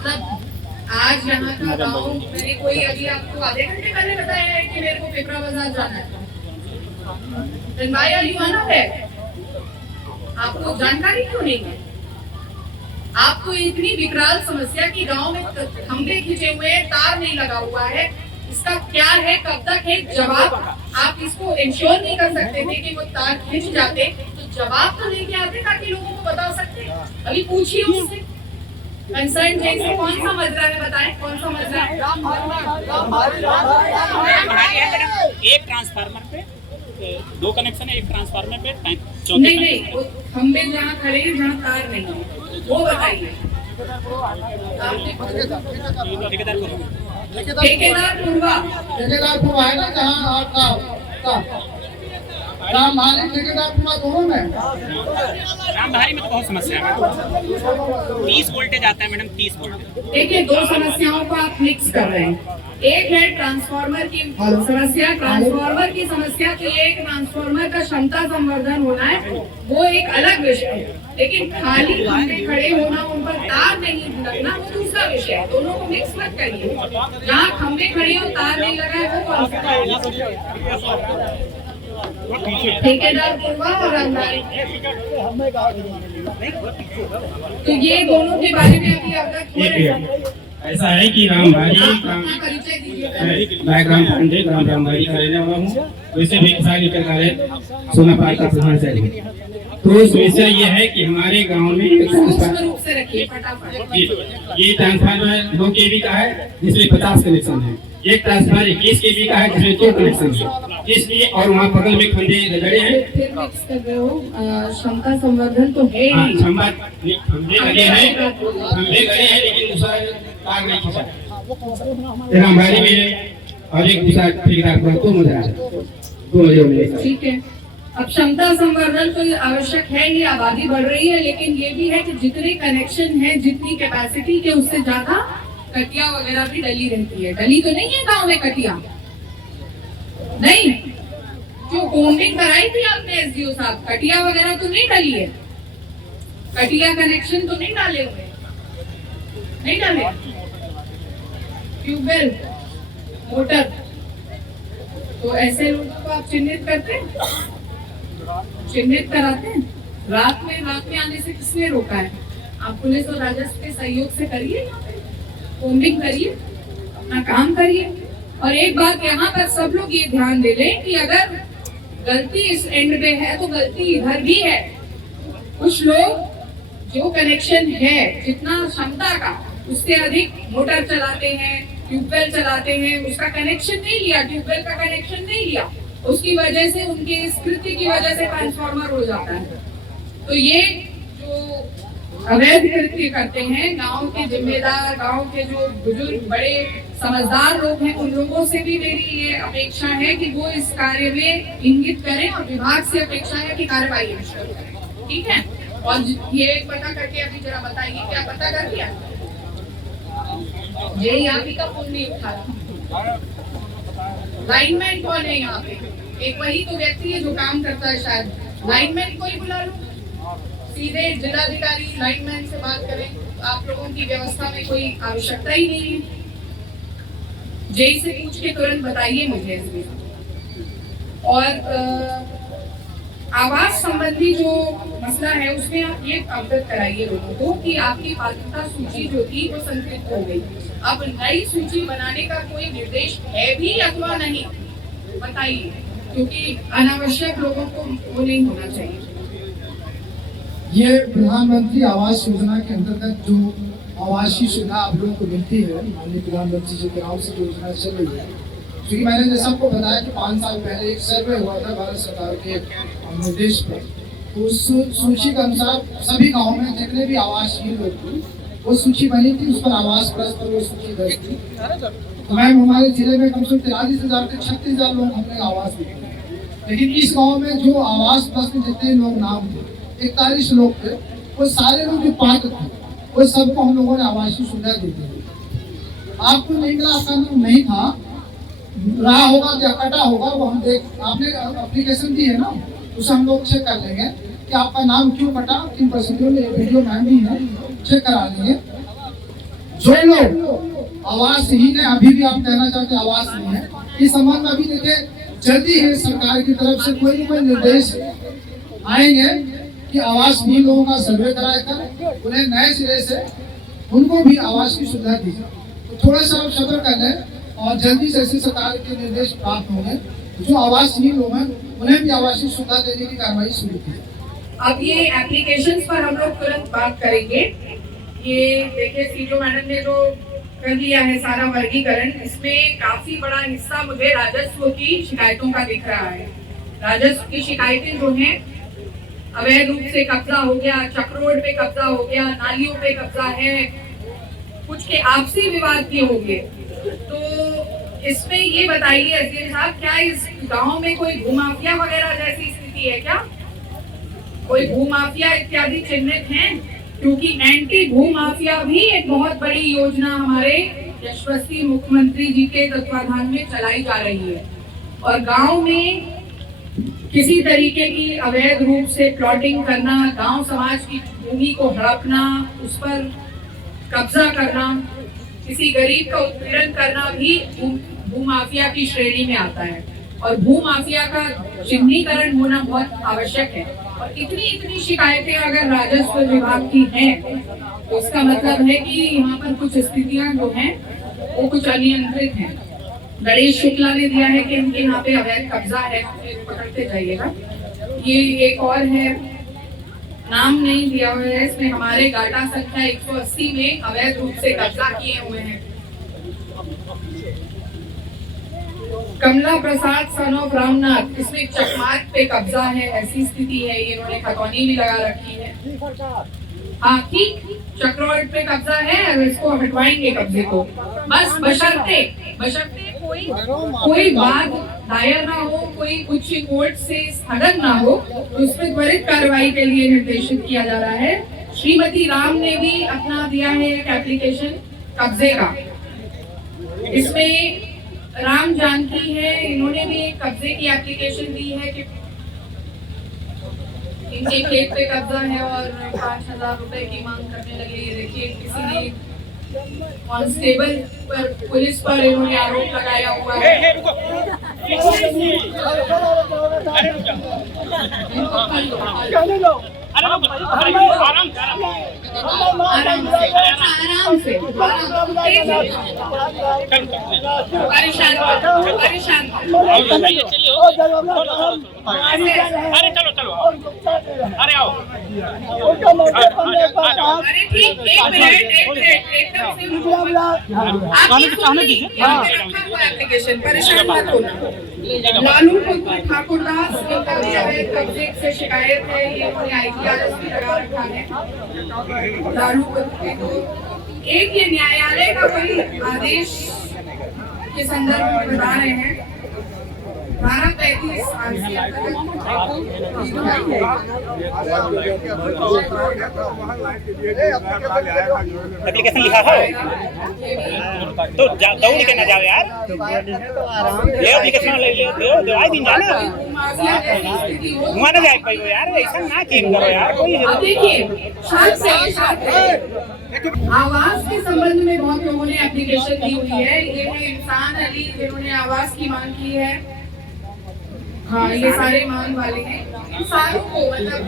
मतलब आज यहाँ का गाँव मैंने कोई अभी आपको आधे घंटे पहले बताया है कि मेरे को पिपरा बाजार जाना है। Then why are you unaware? आपको जानकारी क्यों नहीं है? आपको इतनी विकराल समस्या की गांव में खंभे खींचे हुए हैं, तार नहीं लगा हुआ है, इसका क्या है, कब तक है जवाब? आप इसको इंश्योर नहीं कर सकते थे कि वो तार खींच जाते, तो जवाब तो लेके आते ताकि लोगों को बता सकते। अभी पूछिए उससे कंसर्न जैसे कौन सा मजरा है, बताएं कौन सा मजरा है? एक ट्रांसफार्मर पे 2 कनेक्शन है, एक ट्रांसफार्मर पे नहीं खंभे जहाँ खड़े हैं जहाँ तार नहीं है वो बताइए। ठेकेदार पूर्वा है ना जहाँ आपका मालिक ठेकेदार पूरा दोनों में रामधारी में तो बहुत समस्या है। 30 वोल्टेज आता है मैडम, 30 वोल्टेज। देखिए, दो समस्याओं को आप मिक्स कर रहे हैं। एक है ट्रांसफार्मर की समस्या, ट्रांसफार्मर की समस्या तो एक ट्रांसफार्मर का क्षमता संवर्धन होना है, वो एक अलग विषय है। लेकिन खाली खंभे खड़े होना, उन पर तार नहीं लगना, वो दूसरा विषय है। दोनों को मिक्स मत करिए। जहाँ खंभे खड़े हो तार नहीं लगा है वो कौन सा? ठेकेदार पूर्वा और रामधारी, तो ये दोनों के बारे में अभी अवगत हो रहे हैं। ऐसा है कि रामधारी परिचय दीजिए। मैं ग्राम पंचायत ग्राम रामधारी का रहने वाला हूँ। वैसे भी किसान निकल कर है सोनापाल का प्रधान से। तो समस्या ये है कि हमारे गांव में रूप से रखिए फटाफट। ये ट्रांसफार्मर 2 kV का है जिसमें 50 कनेक्शन है। एक ट्रांसफार्मर 21 kV का है जिसमें 2 कनेक्शन है। इसलिए और वहाँ बगल में खंभे लगे हैं। फिर मिक्स कर रहे हो, क्षमता संवर्धन तो है ही। खंभे लगे हैं लेकिन दूसरा तार नहीं खींचा। रामधारी में और एक दूसरा ठेकेदार पर 2 मजरा है, 2 मजरों में। ठीक है, अब क्षमता संवर्धन तो आवश्यक है ही, आबादी बढ़ रही है, लेकिन ये भी है कि जितने कनेक्शन है, जितनी कैपेसिटी के उससे ज्यादा कटिया वगैरह भी डली रहती है। डली तो नहीं है गांव में कटिया, नहीं जो कोम्बिंग कराई थी आपने एसडीओ साहब, कटिया वगैरह तो नहीं डली है। कटिया कनेक्शन तो नहीं डाले हुए, नहीं डाले। ट्यूबवेल, मोटर, तो ऐसे लोगों को आप चिन्हित करते हैं, चिन्हित कराते हैं। रात में आने से किसने रोका है? आप पुलिस और राजस्व के सहयोग से करिए, कोम्बिंग करिए, अपना काम करिए। और एक बात यहाँ पर सब लोग ये ध्यान दे लें कि अगर गलती इस एंड पे है तो गलती इधर भी है। कुछ लोग जो कनेक्शन है जितना क्षमता का उससे अधिक मोटर चलाते हैं, ट्यूबवेल चलाते हैं, उसका कनेक्शन नहीं लिया, ट्यूबवेल का कनेक्शन नहीं लिया, उसकी वजह से उनके इस कृत्य की वजह से ट्रांसफार्मर हो जाता है। तो ये जो अवैध कृत्य करते हैं, गांव के जिम्मेदार, गांव के जो बुजुर्ग बड़े समझदार लोग हैं, उन लोगों से भी मेरी ये अपेक्षा है कि वो इस कार्य में इंगित करें और विभाग से अपेक्षा है कि कार्रवाई शुरू करें। ठीक है, और ये पता करके अभी जरा बताइए, क्या पता कर दिया? यही आप ही का फोन नहीं उठा रहा। लाइनमैन कौन है यहाँ पे? एक वही तो व्यक्ति है जो काम करता है शायद। लाइनमैन कोई बुला लो, सीधे जिलाधिकारी लाइनमैन से बात करें। आप लोगों की व्यवस्था में कोई आवश्यकता ही नहीं है। जेई से पूछ के तुरंत बताइए मुझे इसमें। और आवास संबंधी जो मसला है उसमें आप ये अवगत कराइए लोगों को कि आपकी पात्रता सूची जो थी वो संतृप्त हो गई। अब नई सूची बनाने का कोई निर्देश है भी अथवा नहीं, बताइए, क्योंकि अनावश्यक लोगों को वो नहीं होना चाहिए। ये प्रधानमंत्री आवास योजना के अंतर्गत जो आवासीय सुविधा आप लोगों को मिलती है, माननीय प्रधानमंत्री जी के नाम से योजना चल रही है। क्योंकि मैंने जैसा आपको बताया कि 5 साल पहले एक सर्वे हुआ था भारत सरकार के निर्देश पर, तो उस सूची के अनुसार सभी गाँव में जितने भी आवासीय लोग थे वो सूची बनी थी, उस पर आवास प्लस पर वो सूची दर्ज थी। तो मैम हमारे जिले में कम से कम 43,000 से 36,000 लोग हमने आवास दिए, लेकिन इस गाँव में जो आवास प्लस में जितने लोग नाम थे 41 लोग थे, वो सारे लोग जो पात्र थे वो सबको हम लोगों ने आवासीय सुविधा दी थी। आपको निकला कानून नहीं था, रहा होगा या कटा होगा, वो हम देख, आपने एप्लीकेशन दी है ना, उसे हम लोग चेक कर लेंगे कि आपका नाम क्यों कटा, किन परिस्थितियों में। वीडियो मैम भी है, चेक करा लेंगे। जो लोग आवासहीन है, अभी भी आप कहना चाहते हैं आवास नहीं है, इस संबंध में अभी देखिए जल्दी है सरकार की तरफ से कोई न कोई निर्देश आएंगे कि आवासहीन लोगों का सर्वे कराया कर उन्हें नए सिरे से उनको भी आवास की सुविधा दी जाए। तो थोड़ा सा आप सब्र कर लें और जल्दी से ऐसे सरकार के निर्देश प्राप्त होंगे, जो आवासहीन लोग हैं उन्हें भी आवासीय सुविधा देने की कार्रवाई शुरू की जाए। अब ये एप्लीकेशंस पर हम लोग तुरंत बात करेंगे। ये देखिए सीजो मैडम ने जो कर दिया है सारा वर्गीकरण, इसमें काफी बड़ा हिस्सा मुझे राजस्व की शिकायतों का दिख रहा है। राजस्व की शिकायतें जो हैं, अवैध रूप से कब्जा हो गया, चक्रोड पे कब्जा हो गया, नालियों पे कब्जा है, कुछ के आपसी विवाद के हो गए। तो इसमें ये बताइए एसडीएम साहब, क्या इस गांव में कोई भूमाफिया वगैरह जैसी स्थिति है क्या? कोई भूमाफिया इत्यादि चिन्हित हैं? क्योंकि एंटी भूमाफिया भी एक बहुत बड़ी योजना हमारे यशस्वी मुख्यमंत्री जी के तत्वाधान में चलाई जा रही है। और गांव में किसी तरीके की अवैध रूप से प्लॉटिंग करना, गांव समाज की भूमि को हड़पना, उस पर कब्जा करना, किसी गरीब का उत्पीड़न करना भी भूमाफिया की श्रेणी में आता है। और भूमाफिया का चिन्हीकरण होना बहुत आवश्यक है। और इतनी शिकायतें अगर राजस्व विभाग की हैं, तो इसका मतलब है कि यहाँ पर कुछ स्थितियां जो हैं वो कुछ अनियंत्रित हैं। गणेश शुक्ला ने दिया है कि इनके यहाँ पे अवैध कब्जा है, पकड़ते जाइएगा। ये एक और है, नाम नहीं दिया हुआ है इसमें, हमारे गाटा संख्या 180 में अवैध रूप से कब्जा किए हुए हैं। कमला प्रसाद सन ऑफ रामनाथ, इसमें चकमार्ग पे कब्जा है, ऐसी स्थिति है। ये इन्होंने खतौनी भी लगा रखी है। हाँ ठीक, चक्रवाट पे कब्जा है और इसको हटवाएंगे कब्जे को, बस बशर्ते कोई वाद दायर ना हो, कोई उच्च कोर्ट से स्थगन ना हो, तो इस पर त्वरित कार्रवाई के लिए निर्देशित किया जा रहा है। श्रीमती राम ने भी अपना दिया है एक एप्लीकेशन कब्जे का। इसमें राम जानकी है, इन्होंने भी एक कब्जे की एप्लीकेशन दी है कि इनके खेत पे कब्जा है और 5,000 रुपए की मांग करने लगे। ये देखिए किसी ने कांस्टेबल पर, पुलिस पर इन्होंने आरोप लगाया हुआ है। आराम से परेशान अरे चलो अरे आओ। अरे ठीक, एक मिनट एप्लीकेशन, परेशान मत होना। लालू ठाकुर दास इनका भी अवैध कब्जे से शिकायत है, ये उन्होंने IGRS भी लगा रखा है। लालू एक ये न्यायालय का कोई आदेश के संदर्भ में बता रहे हैं। 12:35 एप्लीकेशन लिखा है तो दौड़ के ना जाओ यार, ले एप्लीकेशन ले दो आई दिन जाना वहाँ ना जाए पाई यार, ऐसा ना किन करो यार कोई। अब देखिए आवास के संबंध में बहुत लोगों ने एप्लीकेशन दी हुई है। ये है इंसान अली, जिन्होंने आवास की मांग की है। हाँ, ये सारे मांग वाले हैं। इन सारों को मतलब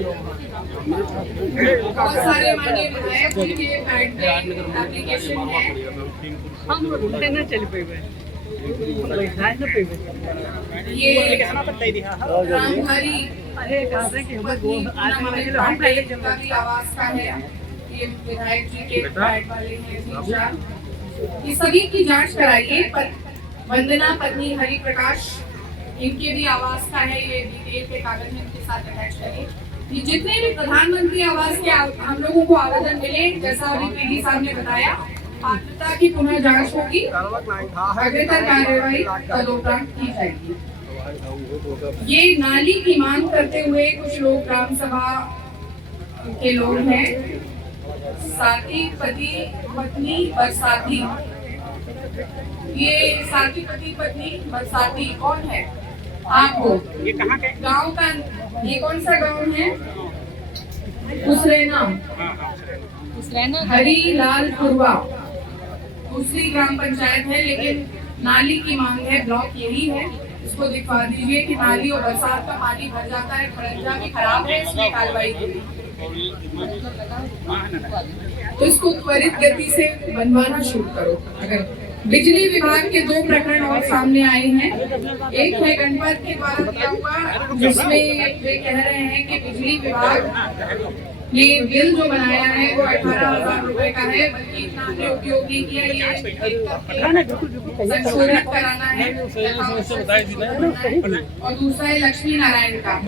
बहुत सारे माननीय विधायक उनके पैड में एप्लीकेशन है। ये रामधारी का भी आवास का है, ये विधायक जी के पैड वाले हैं। ये सभी की जांच कराइए। वंदना पत्नी हरि प्रकाश, इनके भी आवास का है, ये डिटेल के कागज इनके साथ अटैच करिए। ये जितने भी प्रधानमंत्री आवास के हम लोगों को आवेदन मिले, जैसा अभी पीडी साहब ने बताया, पात्रता की पुनः जांच होगी, अग्रतर कार्यवाही तदोपरांत की जाएगी। ये नाली की मांग करते हुए कुछ लोग ग्राम सभा के लोग हैं। साथी पति पत्नी बरसाती, ये साथी पति पत्नी बरसाती कौन है? आपको ये कहाँ के गांव का, ये कौन सा गांव है? उसरेना, हरी लाल पुरवा। दूसरी ग्राम पंचायत है, लेकिन नाली की मांग है, ब्लॉक यही है। इसको दिखा दीजिए कि नाली और बरसात का पानी भर जाता है, खड़ंजा भी खराब है, इसमें कार्रवाई की। तो इसको त्वरित गति से बनवाना शुरू करो। अगर बिजली विभाग के 2 प्रकरण और सामने आए हैं। एक है गणपत के द्वारा दिया हुआ, जिसमें वे कह रहे हैं कि बिजली विभाग ने बिल जो बनाया है वो 18,000 रुपए का है, बल्कि इतना हमने उपयोग नहीं किया। ये संशोधित कराना है। और दूसरा है लक्ष्मी नारायण का,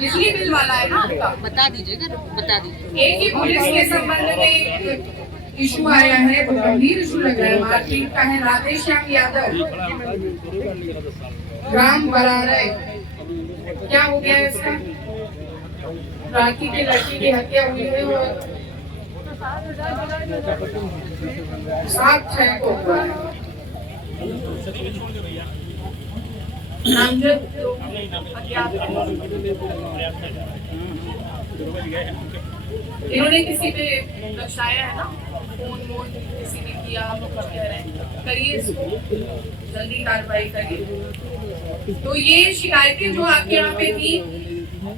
बिजली बिल वाला है ना आपका, बता दीजिएगा, बता दीजिए। एक ही पुलिस के संबंध में इशू आया है, तो गंभीर इशू लग रहा है। मारपीट का है। राधेश्याम यादव, ग्राम बरारय, क्या हो गया है इसका? राखी के लड़की की हत्या हुई है और 7/6 को हुआ है। नामजद इन्होंने किसी पे दर्शाया है ना, फोन किसी ने किया, हम लोग कह रहे हैं करिए इसको, जल्दी कार्रवाई करिए। तो ये शिकायतें जो आपके यहाँ पे थी,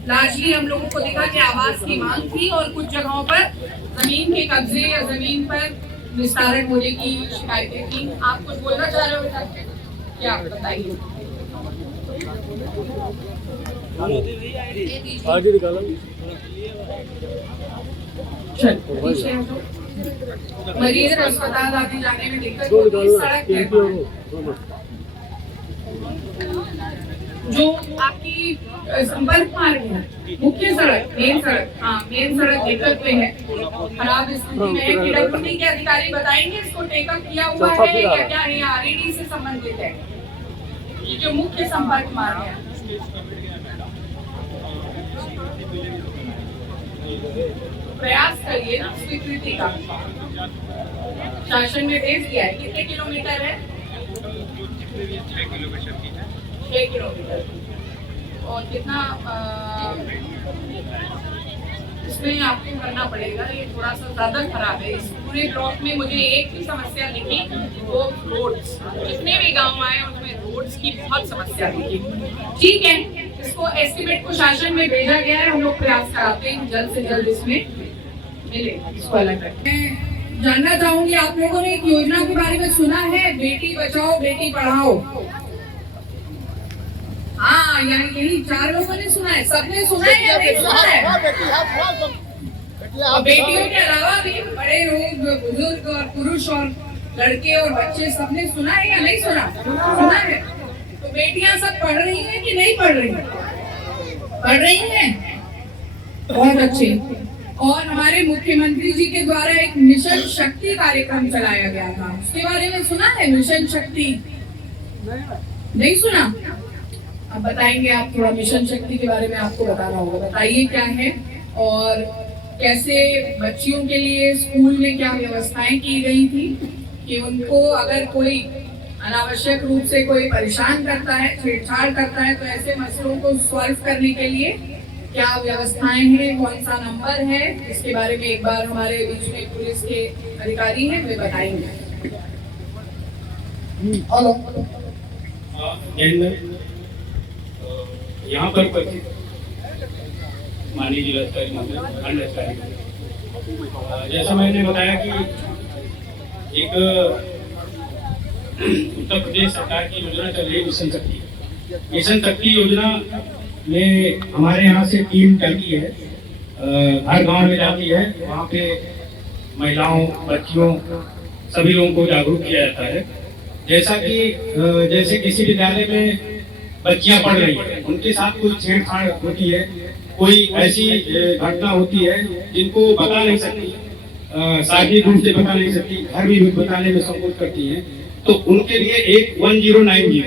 लार्जली हम लोगों को दिखा कि आवास की मांग थी और कुछ जगहों पर जमीन के कब्जे या जमीन पर विस्तारण होने की शिकायतें थी। आप कुछ बोलना चाह रहे हो क्या? बताइए। आगे निकालो। मरीज अस्पताल आने जाने में दिक्कत होती है। सड़क है जो आपकी संपर्क मार्ग है, मुख्य सड़क, मेन सड़क, हाँ मेन सड़क दिक्कत में है, खराब स्थिति में है। पीडब्ल्यूडी के अधिकारी बताएंगे इसको टेकअप किया हुआ है या क्या है, आरईडी से संबंधित है ये जो मुख्य संपर्क मार्ग है। प्रयास करिए ना स्वीकृति का, शासन में भेज दिया है। कितने किलोमीटर है? 6 किलोमीटर। और कितना इसमें आपको करना पड़ेगा, ये थोड़ा सा ज्यादा खराब है। इस पूरे ब्लॉक में मुझे एक ही समस्या दिखी, वो रोड्स। जितने भी गांव आए उनमें रोड्स की बहुत समस्या दिखी। ठीक है, इसको एस्टिमेट को शासन में भेजा गया है, हम लोग प्रयास कराते हैं जल्द से जल्द इसमें मिले, इसको अलग करते हैं। जानना चाहूंगी, आप लोगों ने एक योजना के बारे में सुना है, बेटी बचाओ बेटी पढ़ाओ? हाँ, यानी यही 4 लोगों ने सुना है। सबने सुना है या नहीं सुना है? और बेटियों के अलावा भी बड़े लोग, बुजुर्ग और पुरुष और लड़के और बच्चे, सबने सुना है या नहीं सुना? सुना है। तो बेटियां सब पढ़ रही हैं कि नहीं पढ़ रही? पढ़ रही हैं, बहुत अच्छे। और हमारे मुख्यमंत्री जी के द्वारा एक मिशन शक्ति कार्यक्रम चलाया गया था, उसके बारे में सुना है? मिशन शक्ति नहीं सुना? अब बताएंगे आप, थोड़ा मिशन शक्ति के बारे में आपको बताना होगा। बताइए क्या है और कैसे बच्चियों के लिए स्कूल में क्या व्यवस्थाएं की गई थी कि उनको अगर कोई अनावश्यक रूप से कोई परेशान करता है, छेड़छाड़ करता है, तो ऐसे मसलों को सॉल्व करने के लिए क्या व्यवस्थाएं हैं, कौन सा नंबर है, इसके बारे में एक बार हमारे बीच में पुलिस के अधिकारी हैं, वे बताएंगे। हेलो, यहाँ पर माननीय जिलाधिकारी महोदय, जैसा मैंने बताया कि एक उत्तर प्रदेश सरकार की योजना चल रही है मिशन शक्ति। मिशन शक्ति योजना में हमारे यहाँ से टीम चलती है, हर गांव में जाती है, वहाँ पे महिलाओं, बच्चियों, सभी लोगों को जागरूक किया जाता है। जैसा कि जैसे किसी विद्यालय में बच्चियां पढ़ रही हैं, उनके साथ कोई छेड़छाड़ होती है, कोई ऐसी घटना होती है जिनको बता नहीं सकती, सार्वजनिक रूप से बता नहीं सकती, घर भी बताने में संकोच करती हैं, तो उनके लिए एक 1090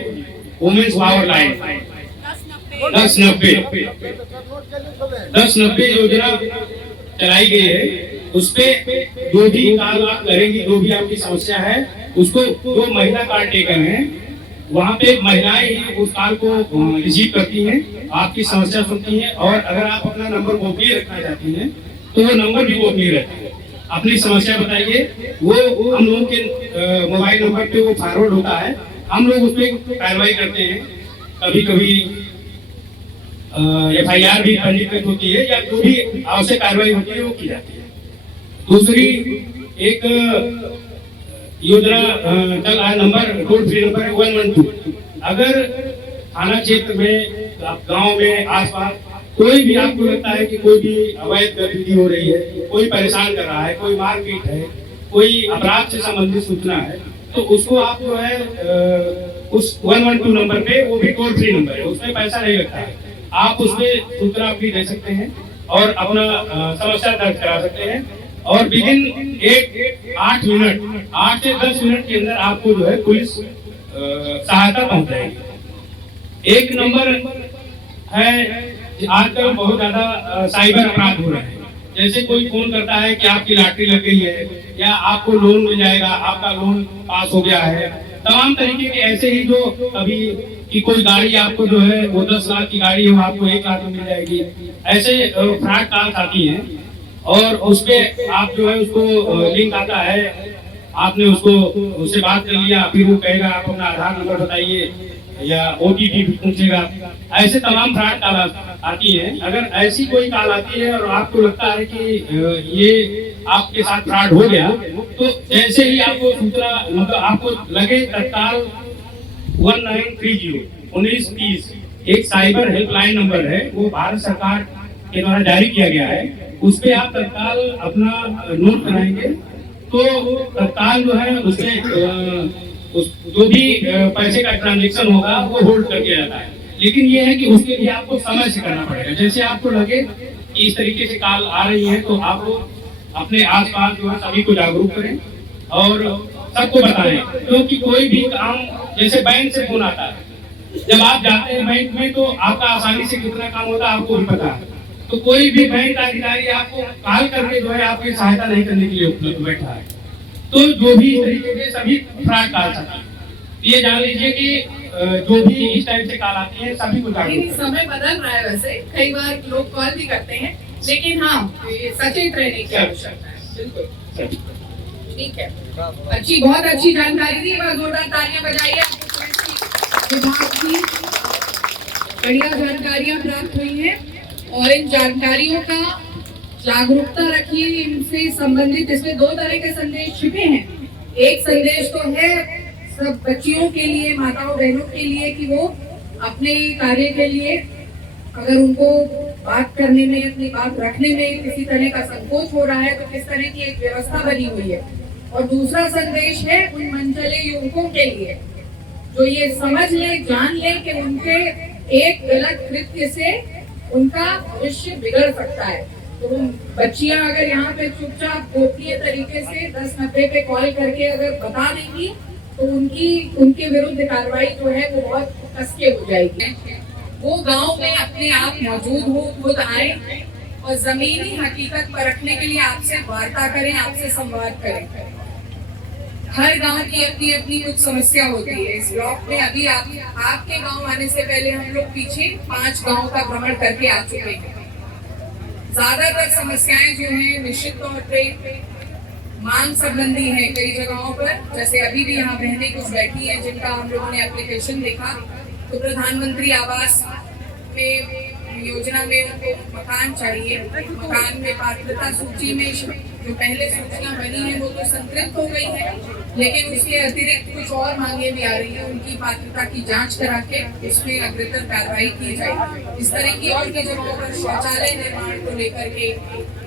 वुमेन्स पावर लाइन 1090 योजना चलाई गई है। उस पे जो भी काम आप करेंगी, जो भी आपकी समस्या है, उसको जो महिला कार्ड टेकर हैं वहाँ पे महिलाएं ही उस कार्ड को रिसीव करती हैं, आपकी समस्या सुनती हैं, और अगर आप अपना नंबर गोपनीय रखना चाहती हैं तो वो नंबर भी गोपनीय रहता है। अपनी समस्या बताइए, वो हम लोगों के मोबाइल नंबर पे वो फॉरवर्ड होता है, हम लोग उस पर कार्रवाई करते हैं। कभी कभी FIR भी पंजीकृत होती है या जो भी आवश्यक कार्रवाई होती है वो की जाती है। दूसरी एक योजना चल रहा नंबर, टोल फ्री नंबर है 112। अगर थाना क्षेत्र में, गांव में, आसपास कोई भी आपको लगता है कि कोई भी अवैध गतिविधि हो रही है, कोई परेशान कर रहा है, कोई मारपीट है, कोई अपराध से संबंधित सूचना है, तो उसको आप जो है उस 112 नंबर पे, वो भी टोल फ्री नंबर है, उसमें पैसा नहीं लगता है, आप उसमें सूचना अपनी दे सकते हैं और अपना समस्या दर्ज करा सकते हैं। और विदिन 8 मिनट, 8 से 10 मिनट के अंदर आपको जो है पुलिस सहायता पहुंच जाएगी। एक नंबर है, आजकल बहुत ज्यादा साइबर अपराध हो रहे हैं। जैसे कोई फोन करता है कि आपकी लॉटरी लग गई है या आपको लोन मिल जाएगा, आपका लोन पास हो गया है, तमाम तरीके के ऐसे ही जो अभी कि कोई गाड़ी आपको जो है वो 10 लाख की गाड़ी है, वो आपको 1 लाख में मिल जाएगी, ऐसे फ्रॉड कॉल्स आती हैं और उसपे आप जो है उसको लिंक आता है, आपने उससे बात कर लिया, फिर वो कहेगा आप अपना आधार नंबर बताइए या OTP भी पूछेगा। ऐसे तमाम फ्रॉड कॉल आती है। अगर ऐसी कोई कॉल आती है और आपको लगता है कि ये आपके साथ फ्रॉड हो गया, तो जैसे ही आपको सूचना, मतलब आपको लगे, तत्काल 1930 एक साइबर हेल्पलाइन नंबर है, वो भारत सरकार के द्वारा जारी किया गया है, उस पे आप तत्काल अपना नोट कराएंगे तो तत्काल जो है उसमें जो भी पैसे का ट्रांजेक्शन होगा वो होल्ड कर दिया जाता है। लेकिन ये है कि उसके लिए आपको समय से करना पड़ेगा। जैसे आपको लगे कि इस तरीके से कॉल आ रही है तो आप अपने आसपास जो है सभी को जागरूक करें और सबको बताएं, क्योंकि कोई भी काम, जैसे बैंक से फोन आता है, जब आप जाते हैं बैंक में तो आपका आसानी से कितना काम होता है आपको भी पता है, तो कोई भी बैंक का अधिकारी आपको कॉल करके जो है आपकी सहायता नहीं करने के लिए उपलब्ध बैठा है। तो जो भी इस तरीके के सभी फ्रॉड कॉल आते हैं, ये जान लीजिए कि जो भी इस टाइप से कॉल आती है सभी को जागरूक। समय बदल रहा है, वैसे कई बार लोग कॉल भी करते हैं, लेकिन हाँ सचेत रहने की आवश्यकता है। बिल्कुल ठीक है, अच्छी, बहुत अच्छी जानकारी दी, जोरदार तालियां बजाइए। विभाग की बढ़िया जानकारियां प्राप्त हुई हैं और इन जानकारियों का जागरूकता रखिए, इनसे संबंधित इसमें 2 तरह के संदेश छिपे हैं। एक संदेश तो है सब बच्चियों के लिए, माताओं बहनों के लिए कि वो अपने कार्य के लिए अगर उनको बात करने में, अपनी बात रखने में किसी तरह का संकोच हो रहा है तो किस तरह की एक व्यवस्था बनी हुई है। और दूसरा संदेश है उन मनचले युवकों के लिए जो ये समझ ले, जान ले कि उनके एक गलत कृत्य से उनका भविष्य बिगड़ सकता है। तो बच्चियां अगर यहाँ पे चुपचाप गोपनीय तरीके से 1090 पे कॉल करके अगर बता देंगी तो उनके विरुद्ध कार्रवाई जो है वो बहुत कसके हो जाएगी। वो गांव में अपने आप मौजूद हो, खुद आए और जमीनी हकीकत परखने के लिए आपसे वार्ता करें, आपसे संवाद करें। हर गांव की अपनी अपनी कुछ समस्या होती है। इस ब्लॉक में अभी आपके गांव आने से पहले हम लोग पीछे 5 गांव का भ्रमण करके आ चुके हैं। ज्यादातर समस्याएं जो हैं निश्चित तौर पे मांग संबंधी है। कई जगहों पर, जैसे अभी भी यहाँ बहनें कुछ बैठी हैं जिनका हम लोगों ने एप्लीकेशन देखा, तो प्रधानमंत्री आवास में योजना में उनको मकान चाहिए। मकान में पात्रता सूची में जो पहले सूचना बनी है वो तो संतृप्त हो गई है, लेकिन उसके अतिरिक्त कुछ और मांगे भी आ रही है। उनकी पात्रता की जांच करा के उसमें अग्रतर कार्रवाई की जाए। इस तरह की और भी जगहों पर शौचालय निर्माण को लेकर के,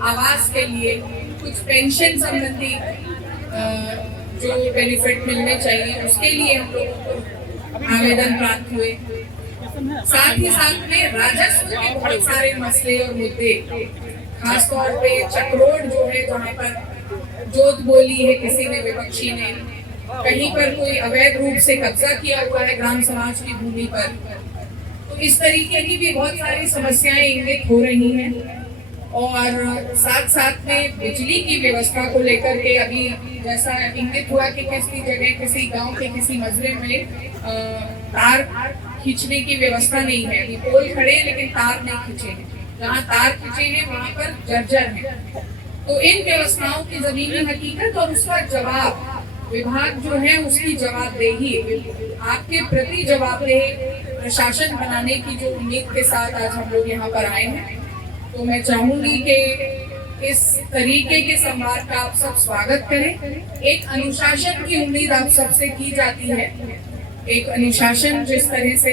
आवास के लिए, कुछ पेंशन संबंधी जो बेनिफिट मिलने चाहिए उसके लिए हम लोगों को आवेदन प्राप्त हुए। साथ ही साथ में राजस्व के बहुत सारे मसले और मुद्दे, खासतौर पे चक्रोड जो है, जहाँ पर जोत बोली है किसी ने, विपक्षी ने, कहीं पर कोई अवैध रूप से कब्जा किया हुआ है ग्राम समाज की भूमि पर, तो इस तरीके की भी बहुत सारी समस्याएं इंगित हो रही हैं। और साथ साथ में बिजली की व्यवस्था को लेकर के अभी जैसा इंगित हुआ कि किसी जगह, किसी गांव के किसी मजरे में तार खींचने की व्यवस्था नहीं है। पोल खड़े लेकिन तार नहीं खींचे हैं। जहाँ तार खींचे हैं वहाँ पर जर्जर है। तो इन व्यवस्थाओं की जमीनी हकीकत और उसका जवाब विभाग जो है उसकी जवाबदेही, आपके प्रति जवाबदेह प्रशासन बनाने की जो उम्मीद के साथ आज हम लोग यहाँ पर आए हैं, तो मैं चाहूंगी कि इस तरीके के संवाद का आप सब स्वागत करें। एक अनुशासन की उम्मीद आप सबसे की जाती है, एक अनुशासन जिस तरह से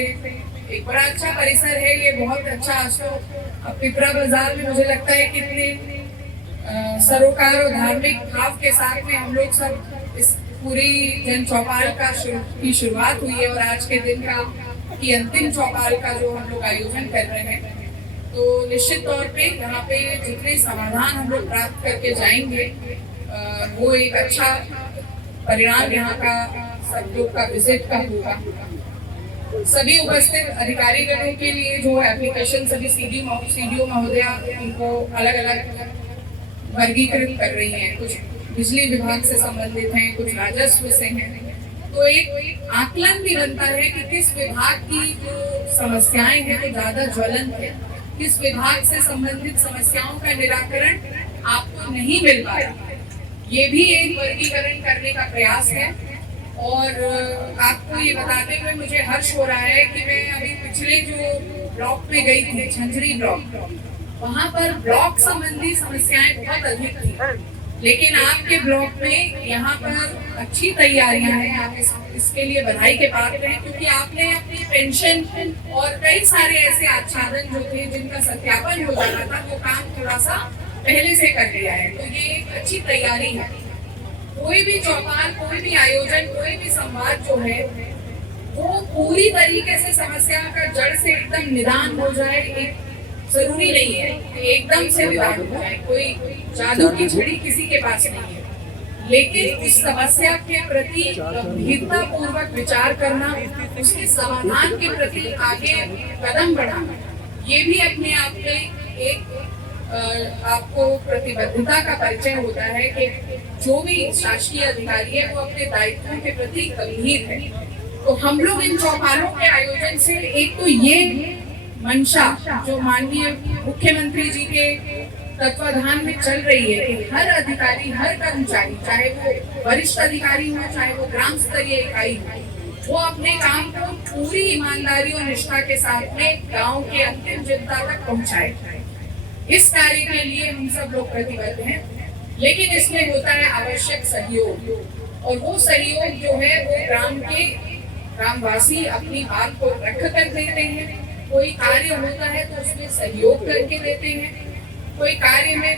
एक बड़ा अच्छा परिसर है, ये बहुत अच्छा। आज तो अब पिपरा बाजार में मुझे लगता है कितने सरोकार और धार्मिक भाव के साथ में हम लोग सब इस पूरी जन चौपाल की शुरुआत हुई है और आज के दिन की अंतिम चौपाल का जो हम लोग आयोजन कर रहे हैं, तो निश्चित तौर पे यहाँ पे जितने समाधान हम लोग प्राप्त करके जाएंगे वो एक अच्छा परिणाम यहाँ का सब लोग का विजिट का होगा। सभी उपस्थित अधिकारी गणों के लिए जो एप्लीकेशन सभी सीडीओ महोदया उनको अलग अलग वर्गीकृत कर रही हैं, कुछ बिजली विभाग से संबंधित हैं, कुछ राजस्व से हैं, तो एक आकलन भी बनता है कि किस विभाग की जो समस्याएं हैं वो ज्यादा ज्वलंत है, किस विभाग से संबंधित समस्याओं का निराकरण आपको नहीं मिल पा रहा। ये भी एक वर्गीकरण करने का प्रयास है। और आपको ये बताते हुए मुझे हर्ष हो रहा है कि मैं अभी पिछले जो ब्लॉक में गई थी, झंझरी ब्लॉक, वहाँ पर ब्लॉक संबंधी समस्याएं बहुत अधिक थी, लेकिन आपके ब्लॉक में यहाँ पर अच्छी तैयारियां हैं। आप इसके लिए बधाई के पात्र हैं, क्योंकि आपने अपनी पेंशन और कई सारे ऐसे आच्छादन जो थे जिनका सत्यापन हो जाना था, वो काम थोड़ा सा पहले से कर लिया है। तो ये एक अच्छी तैयारी है। कोई भी चौपाल, कोई भी आयोजन, कोई भी संवाद जो है वो पूरी तरीके से समस्या का जड़ से एकदम निदान हो जाए, एक जरूरी नहीं है कि एकदम से निदान हो जाए। कोई जादू की छड़ी किसी के पास नहीं है, लेकिन उस समस्या के प्रति गंभीरता पूर्वक विचार करना, उसके समाधान के प्रति आगे कदम बढ़ाना, ये भी अपने आप में एक आपको प्रतिबद्धता का परिचय होता है कि जो भी शासकीय अधिकारी है वो अपने दायित्वों के प्रति गंभीर है। तो हम लोग इन चौपालों के आयोजन से एक तो ये मंशा जो माननीय मुख्यमंत्री जी के तत्वाधान में चल रही है कि हर अधिकारी, हर कर्मचारी, चाहे वो वरिष्ठ अधिकारी हो, चाहे वो ग्राम स्तरीय इकाई हो, वो अपने काम को पूरी ईमानदारी और निष्ठा के साथ में गांव के अंतिम जनता तक पहुंचाए। इस कार्य के लिए हम सब लोग प्रतिबद्ध हैं, लेकिन इसमें होता है आवश्यक सहयोग, और वो सहयोग जो है वो ग्रामवासी अपनी बात को रख कर देते हैं। कोई कार्य होता है तो उसमें सहयोग करके देते हैं, कोई कार्य में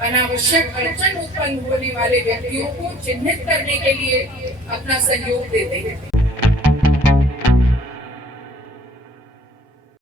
अनावश्यक अड़चन उत्पन्न होने वाले व्यक्तियों को चिन्हित करने के लिए अपना सहयोग देते हैं।